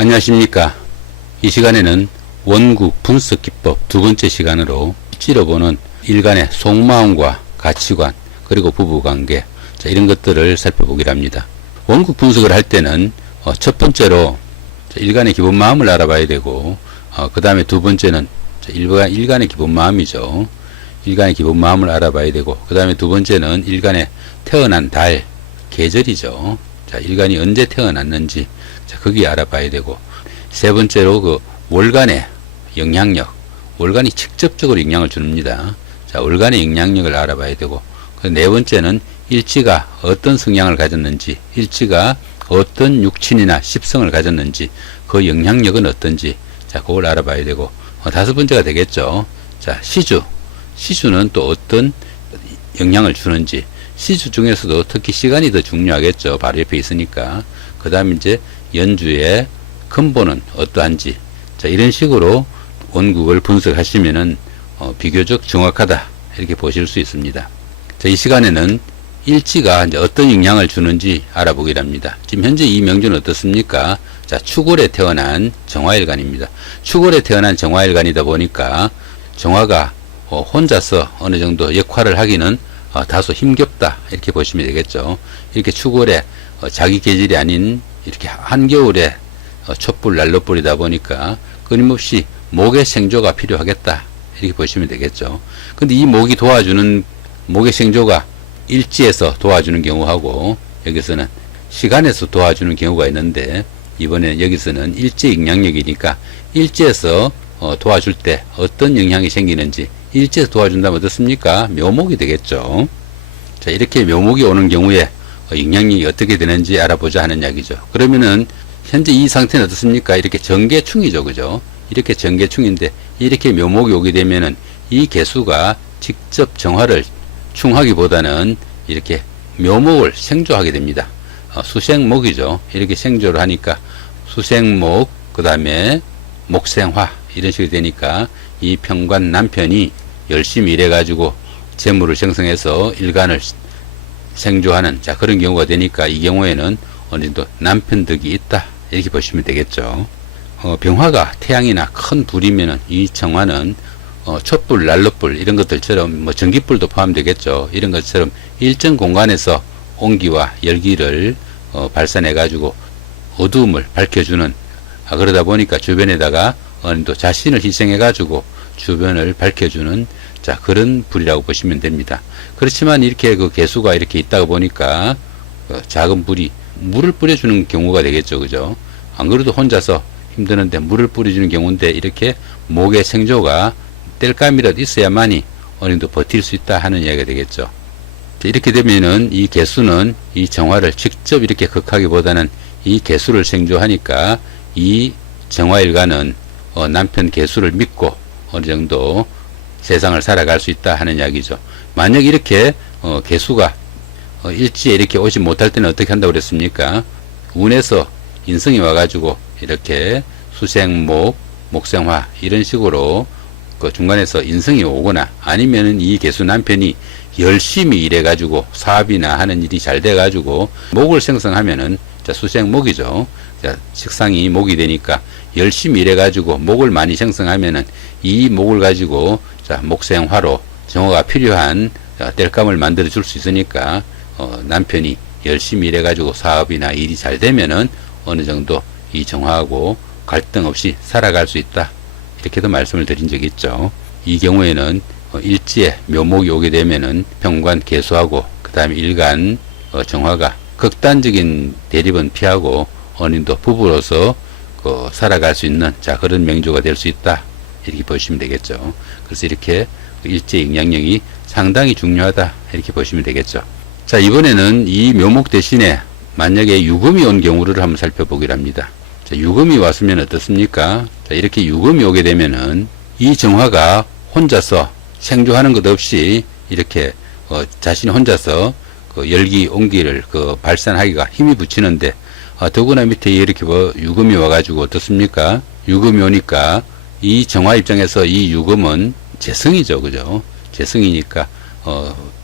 안녕하십니까. 이 시간에는 원구 분석 기법 두 번째 시간으로 실제로 보는 일간의 속마음과 가치관 그리고 부부관계 이런 것들을 살펴보기로 합니다. 원구 분석을 할 때는 첫 번째로 일간의 기본 마음을 알아봐야 되고 그 다음에 두 번째는 일간의 기본 마음이죠. 일간의 기본 마음을 알아봐야 되고 그 다음에 두 번째는 일간의 태어난 달 계절이죠. 자, 일간이 언제 태어났는지 거기 알아봐야 되고 세 번째로 그 월간의 영향력, 월간이 직접적으로 영향을 줍니다. 자, 월간의 영향력을 알아봐야 되고 네 번째는 일지가 어떤 성향을 가졌는지, 일지가 어떤 육친이나 십성을 가졌는지, 그 영향력은 어떤지, 자, 그걸 알아봐야 되고 다섯 번째가 되겠죠. 자, 시주는 또 어떤 영향을 주는지, 시주 중에서도 특히 시간이 더 중요하겠죠. 바로 옆에 있으니까. 그 다음에 이제 연주의 근본은 어떠한지, 자, 이런 식으로 원국을 분석하시면은 비교적 정확하다 이렇게 보실 수 있습니다. 자, 이 시간에는 일지가 이제 어떤 영향을 주는지 알아보기로 합니다. 지금 현재 이 명주는 어떻습니까? 자, 축월에 태어난 정화일간입니다. 축월에 태어난 정화일간이다 보니까 정화가 혼자서 어느 정도 역할을 하기는 다소 힘겹다 이렇게 보시면 되겠죠. 이렇게 축월에 자기 계절이 아닌 이렇게 한겨울에 촛불 난로불이다 보니까 끊임없이 목의 생조가 필요하겠다 이렇게 보시면 되겠죠. 근데 이 목이 도와주는 목의 생조가 일지에서 도와주는 경우하고 여기서는 시간에서 도와주는 경우가 있는데 이번에 여기서는 일지 영향력이니까 일지에서 도와줄 때 어떤 영향이 생기는지, 일지에서 도와준다면 어떻습니까? 묘목이 되겠죠. 자, 이렇게 묘목이 오는 경우에 영향력이 어떻게 되는지 알아보자 하는 이야기죠. 그러면은 현재 이 상태는 어떻습니까? 이렇게 정계충이죠. 그죠? 이렇게 정계충인데 이렇게 묘목이 오게 되면은 이 개수가 직접 정화를 충하기보다는 이렇게 묘목을 생조하게 됩니다. 수생목이죠. 이렇게 생조를 하니까 수생목, 그 다음에 목생화 이런 식으로 되니까 이 평관 남편이 열심히 일해가지고 재물을 생성해서 일간을 생조하는 자 그런 경우가 되니까 이 경우에는 어느 정도 남편 덕이 있다 이렇게 보시면 되겠죠. 병화가 태양이나 큰 불이면은 이 정화는 촛불, 난로불 이런 것들처럼 뭐 전기불도 포함되겠죠. 이런 것처럼 일정 공간에서 온기와 열기를 발산해 가지고 어두움을 밝혀주는 그러다 보니까 주변에다가 어느 정도 자신을 희생해 가지고 주변을 밝혀주는 자 그런 불이라고 보시면 됩니다. 그렇지만 이렇게 그 개수가 이렇게 있다가 보니까 작은 불이 물을 뿌려주는 경우가 되겠죠. 그죠? 안 그래도 혼자서 힘드는데 물을 뿌려주는 경우인데 이렇게 목의 생조가 뗄감이라도 있어야만이 어느 정도 버틸 수 있다 하는 이야기가 되겠죠. 이렇게 되면은 이 개수는 이 정화를 직접 이렇게 극하기보다는 이 개수를 생조하니까 이 정화일간은 남편 개수를 믿고 어느 정도 세상을 살아갈 수 있다 하는 이야기죠. 만약 이렇게 개수가 일지에 이렇게 오지 못할 때는 어떻게 한다고 그랬습니까? 운에서 인성이 와가지고 이렇게 수생목, 목생화 이런 식으로 그 중간에서 인성이 오거나 아니면은 이 개수 남편이 열심히 일해가지고 사업이나 하는 일이 잘 돼가지고 목을 생성하면은 자 수생목이죠. 자 식상이 목이 되니까 열심히 일해가지고 목을 많이 생성하면은 이 목을 가지고 자 목생화로 정화가 필요한 뗄감을 만들어 줄 수 있으니까 남편이 열심히 일해가지고 사업이나 일이 잘 되면은 어느 정도 이 정화하고 갈등 없이 살아갈 수 있다. 이렇게도 말씀을 드린 적이 있죠. 이 경우에는 일지에 묘목이 오게 되면은 평관 개수하고 그 다음에 일간 정화가 극단적인 대립은 피하고 어느 정도 부부로서 살아갈 수 있는 자 그런 명조가 될 수 있다. 이렇게 보시면 되겠죠. 그래서 이렇게 일지 영향력이 상당히 중요하다. 이렇게 보시면 되겠죠. 자 이번에는 이 묘목 대신에 만약에 유금이 온 경우를 한번 살펴보기로 합니다. 자, 유금이 왔으면 어떻습니까? 자, 이렇게 유금이 오게 되면은 이 정화가 혼자서 생조하는 것 없이 이렇게 자신이 혼자서 그 열기 온기를 발산하기가 힘이 붙이는데 더구나 밑에 이렇게 유금이 와가지고 어떻습니까? 유금이 오니까 이 정화 입장에서 이 유금은 재성이죠, 그죠? 재성이니까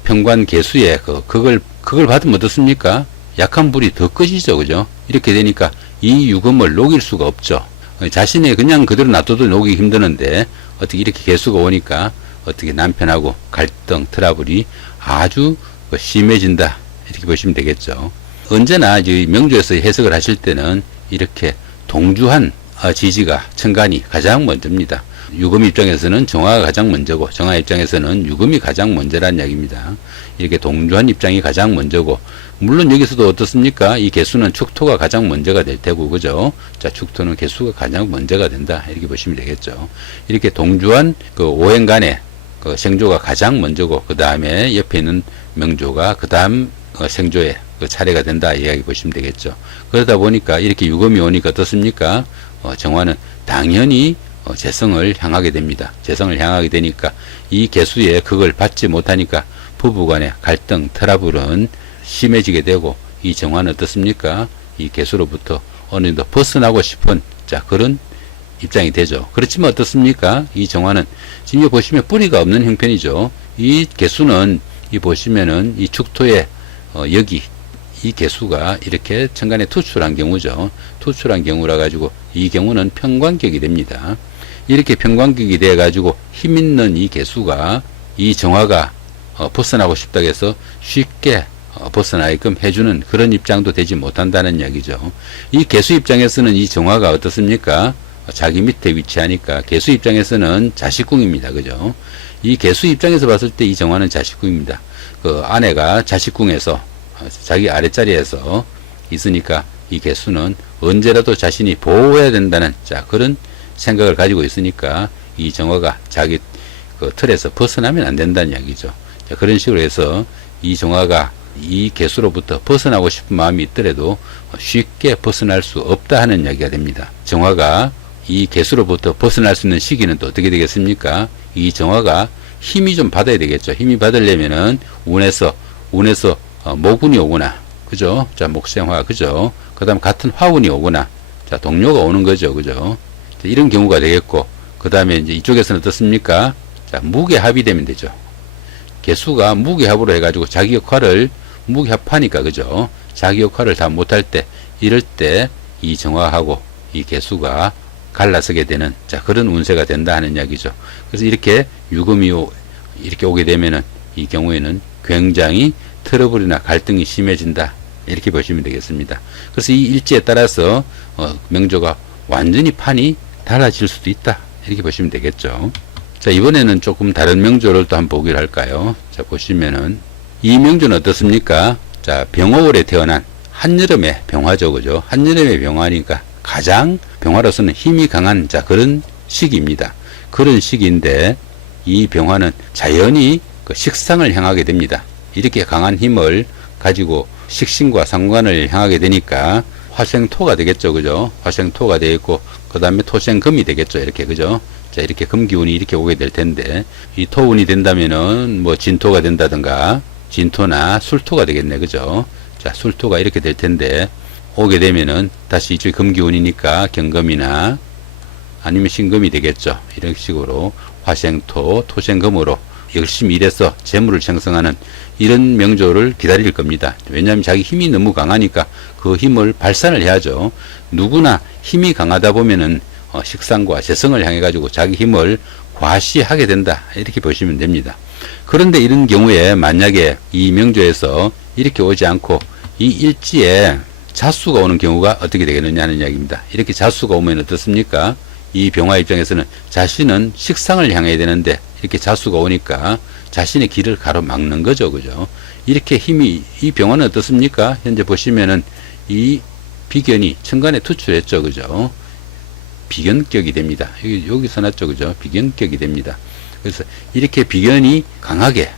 평관 개수에 그걸 받으면 어떻습니까? 약한 불이 더 꺼지죠, 그죠? 이렇게 되니까 이 유금을 녹일 수가 없죠. 자신이 그냥 그대로 놔둬도 녹이기 힘드는데 어떻게 이렇게 개수가 오니까 어떻게 남편하고 갈등, 트러블이 아주 심해진다. 이렇게 보시면 되겠죠. 언제나 이 명조에서 해석을 하실 때는 이렇게 동주한 지지가 천간이 가장 먼저입니다. 유금 입장에서는 정화가 가장 먼저고 정화 입장에서는 유금이 가장 먼저란 이야기입니다. 이렇게 동주한 입장이 가장 먼저고 물론 여기서도 어떻습니까? 이 개수는 축토가 가장 먼저가 될 테고 그죠? 자, 축토는 개수가 가장 먼저가 된다. 이렇게 보시면 되겠죠. 이렇게 동주한 그 오행간의 그 생조가 가장 먼저고 그 다음에 옆에 있는 명조가 그 다음 생조의 그 차례가 된다. 이야기 보시면 되겠죠. 그러다 보니까 이렇게 유금이 오니까 어떻습니까? 정화는 당연히 재성을 향하게 됩니다. 재성을 향하게 되니까 이 개수에 그걸 받지 못하니까 부부간의 갈등, 트러블은 심해지게 되고 이 정화는 어떻습니까? 이 개수로부터 어느 정도 벗어나고 싶은 그런 입장이 되죠. 그렇지만 어떻습니까? 이 정화는 지금 여기 보시면 뿌리가 없는 형편이죠. 이 개수는 이 보시면은 이 축토에 여기 이 개수가 이렇게 천간에 투출한 경우죠. 투출한 경우라 가지고 이 경우는 평관격이 됩니다. 이렇게 평관격이 돼 가지고 힘 있는 이 개수가 이 정화가 벗어나고 싶다고 해서 쉽게 벗어나게끔 해주는 그런 입장도 되지 못한다는 이야기죠. 이 개수 입장에서는 이 정화가 어떻습니까? 자기 밑에 위치하니까 개수 입장에서는 자식궁입니다. 그죠? 이 개수 입장에서 봤을 때 이 정화는 자식궁입니다. 그 아내가 자식궁에서 자기 아랫자리에서 있으니까 이 개수는 언제라도 자신이 보호해야 된다는 그런 생각을 가지고 있으니까 이 정화가 자기 그 틀에서 벗어나면 안 된다는 이야기죠. 그런 식으로 해서 이 정화가 이 개수로부터 벗어나고 싶은 마음이 있더라도 쉽게 벗어날 수 없다 하는 이야기가 됩니다. 정화가 이 개수로부터 벗어날 수 있는 시기는 또 어떻게 되겠습니까? 이 정화가 힘이 좀 받아야 되겠죠. 힘이 받으려면은 운에서 모군이 오거나, 그죠? 자, 목생화, 그죠? 그 다음 같은 화운이 오거나, 자, 동료가 오는 거죠. 그죠? 자, 이런 경우가 되겠고, 그 다음에 이제 이쪽에서는 어떻습니까? 자, 무게합이 되면 되죠. 개수가 무게합으로 해가지고 자기 역할을 무게합하니까, 그죠? 자기 역할을 다 못할 때, 이럴 때 이 정화하고 이 개수가 갈라서게 되는, 그런 운세가 된다 하는 이야기죠. 그래서 이렇게 유금이 이렇게 오게 되면은 이 경우에는 굉장히 트러블이나 갈등이 심해진다. 이렇게 보시면 되겠습니다. 그래서 이 일지에 따라서 명조가 완전히 판이 달라질 수도 있다. 이렇게 보시면 되겠죠. 자, 이번에는 조금 다른 명조를 또 한번 보기로 할까요? 자, 보시면은 이 명조는 어떻습니까? 자, 병호월에 태어난 한여름의 병화죠. 그죠? 한여름의 병화니까 가장 병화로서는 힘이 강한 그런 시기입니다. 그런 시기인데 이 병화는 자연히 그 식상을 향하게 됩니다. 이렇게 강한 힘을 가지고 식신과 상관을 향하게 되니까 화생토가 되겠죠. 그죠? 화생토가 되어 있고 그 다음에 토생금이 되겠죠. 이렇게 그죠? 자, 이렇게 금기운이 이렇게 오게 될 텐데 이 토운이 된다면은 뭐 진토가 된다든가 진토나 술토가 되겠네. 그죠? 자, 술토가 이렇게 될 텐데 오게 되면은 다시 이쪽이 금기운이니까 경금이나 아니면 신금이 되겠죠. 이런 식으로 화생토, 토생금으로 열심히 일해서 재물을 생성하는 이런 명조를 기다릴 겁니다. 왜냐하면 자기 힘이 너무 강하니까 그 힘을 발산을 해야죠. 누구나 힘이 강하다 보면은 식상과 재성을 향해 가지고 자기 힘을 과시하게 된다. 이렇게 보시면 됩니다. 그런데 이런 경우에 만약에 이 명조에서 이렇게 오지 않고 이 일지에 자수가 오는 경우가 어떻게 되겠느냐는 이야기입니다. 이렇게 자수가 오면 어떻습니까? 이 병화 입장에서는 자신은 식상을 향해야 되는데 이렇게 자수가 오니까 자신의 길을 가로막는 거죠. 그죠? 이렇게 힘이, 이 병화는 어떻습니까? 현재 보시면은 이 비견이 천간에 투출했죠. 그죠? 비견격이 됩니다. 여기서 났죠. 그죠? 비견격이 됩니다. 그래서 이렇게 비견이 강하게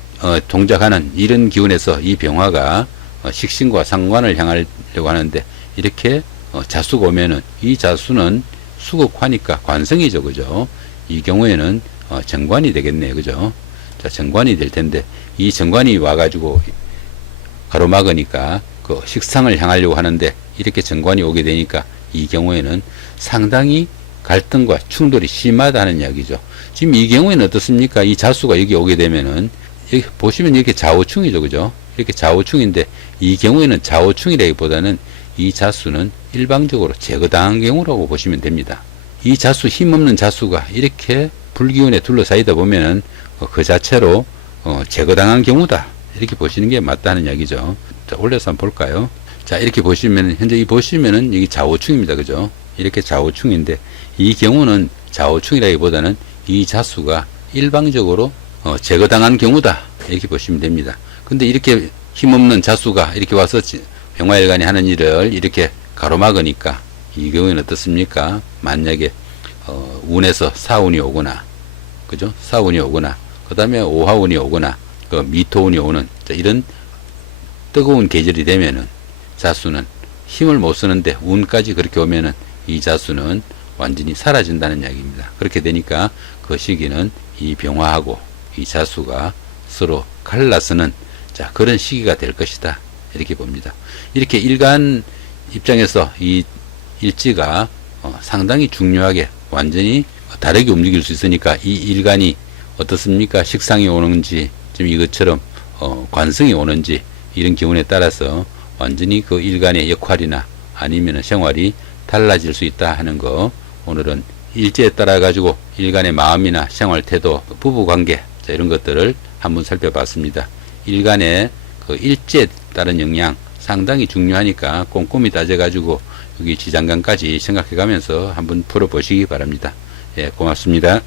동작하는 이런 기운에서 이 병화가 식신과 상관을 향하려고 하는데 이렇게 자수가 오면은 이 자수는 수국화니까 관성이죠. 그죠? 이 경우에는 정관이 되겠네요. 그죠? 자, 정관이 될 텐데 이 정관이 와가지고 가로막으니까 그 식상을 향하려고 하는데 이렇게 정관이 오게 되니까 이 경우에는 상당히 갈등과 충돌이 심하다는 이야기죠. 지금 이 경우에는 어떻습니까? 이 자수가 여기 오게 되면은 여기 보시면 이렇게 좌우충이죠. 그죠? 이렇게 좌우충인데 이 경우에는 좌우충이라기보다는 이 자수는 일방적으로 제거당한 경우라고 보시면 됩니다. 이 자수, 힘없는 자수가 이렇게 불기운에 둘러싸이다 보면은 그 자체로 제거당한 경우다, 이렇게 보시는 게 맞다는 이야기죠. 자, 올려서 한번 볼까요? 자, 이렇게 보시면, 현재 보시면은 여기 좌우충입니다. 그죠? 이렇게 좌우충인데, 이 경우는 좌우충이라기보다는 이 자수가 일방적으로 제거당한 경우다, 이렇게 보시면 됩니다. 근데 이렇게 힘없는 자수가 이렇게 와서 병화일간이 하는 일을 이렇게 가로막으니까 이 경우에는 어떻습니까? 만약에 운에서 사운이 오거나, 그죠? 사운이 오거나, 그 다음에 오하운이 오거나, 그 미토운이 오는 이런 뜨거운 계절이 되면은 자수는 힘을 못 쓰는데 운까지 그렇게 오면은 이 자수는 완전히 사라진다는 이야기입니다. 그렇게 되니까 그 시기는 이 병화하고 이 자수가 서로 갈라서는 그런 시기가 될 것이다, 이렇게 봅니다. 이렇게 일간 입장에서 이 일지가 상당히 중요하게 완전히 다르게 움직일 수 있으니까 이 일간이 어떻습니까? 식상이 오는지, 지금 이것처럼 관성이 오는지, 이런 기운에 따라서 완전히 그 일간의 역할이나 아니면 생활이 달라질 수 있다 하는 거, 오늘은 일지에 따라 가지고 일간의 마음이나 생활 태도, 부부관계, 이런 것들을 한번 살펴봤습니다. 일간의 그 일지에 따른 영향 상당히 중요하니까 꼼꼼히 따져가지고 여기 지장간까지 생각해 가면서 한번 풀어보시기 바랍니다. 예, 고맙습니다.